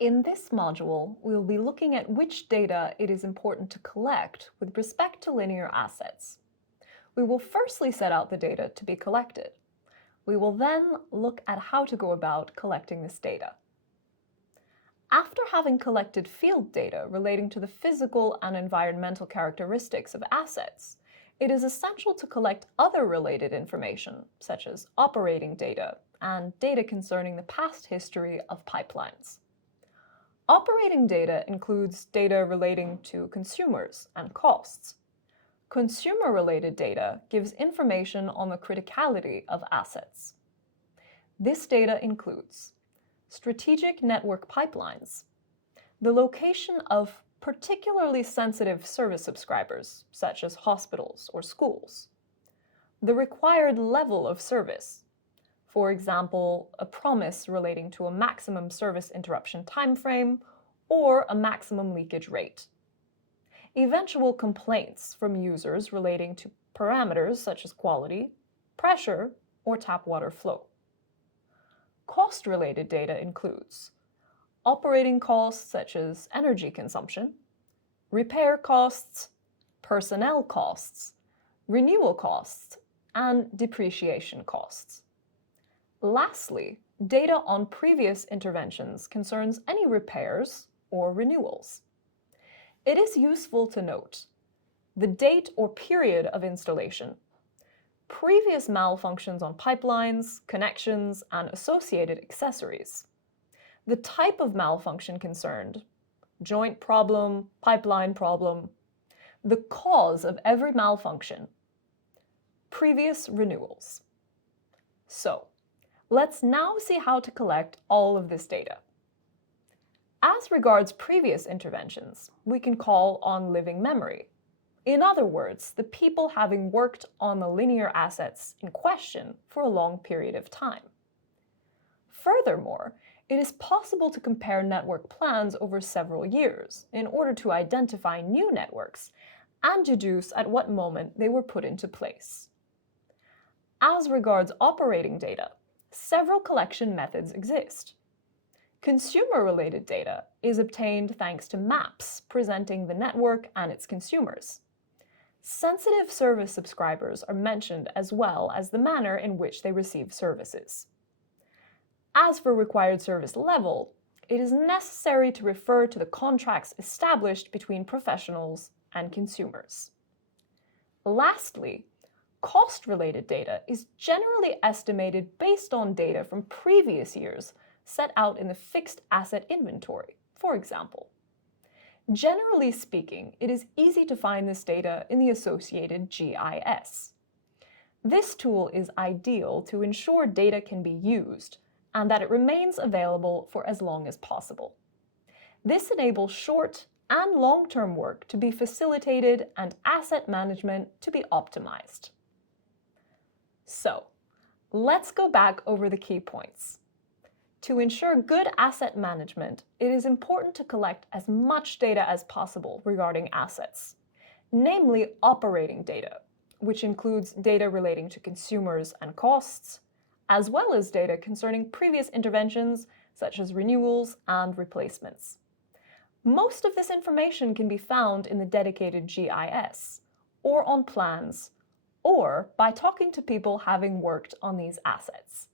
In this module, we'll be looking at which data it is important to collect with respect to linear assets. We will firstly set out the data to be collected. We will then look at how to go about collecting this data. After having collected field data relating to the physical and environmental characteristics of assets, it is essential to collect other related information, such as operating data and data concerning the past history of pipelines. Operating data includes data relating to consumers and costs. Consumer-related data gives information on the criticality of assets. This data includes strategic network pipelines, the location of particularly sensitive service subscribers, such as hospitals or schools, the required level of service, for example, a promise relating to a maximum service interruption timeframe or a maximum leakage rate. Eventual complaints from users relating to parameters such as quality, pressure, or tap water flow. Cost-related data includes operating costs such as energy consumption, repair costs, personnel costs, renewal costs, and depreciation costs. Lastly, data on previous interventions concerns any repairs or renewals. It is useful to note the date or period of installation, previous malfunctions on pipelines, connections, and associated accessories, the type of malfunction concerned, joint problem, pipeline problem, the cause of every malfunction, previous renewals. So, let's now see how to collect all of this data. As regards previous interventions, we can call on living memory. In other words, the people having worked on the linear assets in question for a long period of time. Furthermore, it is possible to compare network plans over several years in order to identify new networks and deduce at what moment they were put into place. As regards operating data, several collection methods exist. Consumer-related data is obtained thanks to maps presenting the network and its consumers. Sensitive service subscribers are mentioned as well as the manner in which they receive services. As for required service level, it is necessary to refer to the contracts established between professionals and consumers. Lastly, cost-related data is generally estimated based on data from previous years set out in the fixed asset inventory, for example. Generally speaking, it is easy to find this data in the associated GIS. This tool is ideal to ensure data can be used and that it remains available for as long as possible. This enables short and long-term work to be facilitated and asset management to be optimized. So, let's go back over the key points. To ensure good asset management, it is important to collect as much data as possible regarding assets, namely operating data, which includes data relating to consumers and costs, as well as data concerning previous interventions such as renewals and replacements. Most of this information can be found in the dedicated GIS, or on plans, or by talking to people having worked on these assets.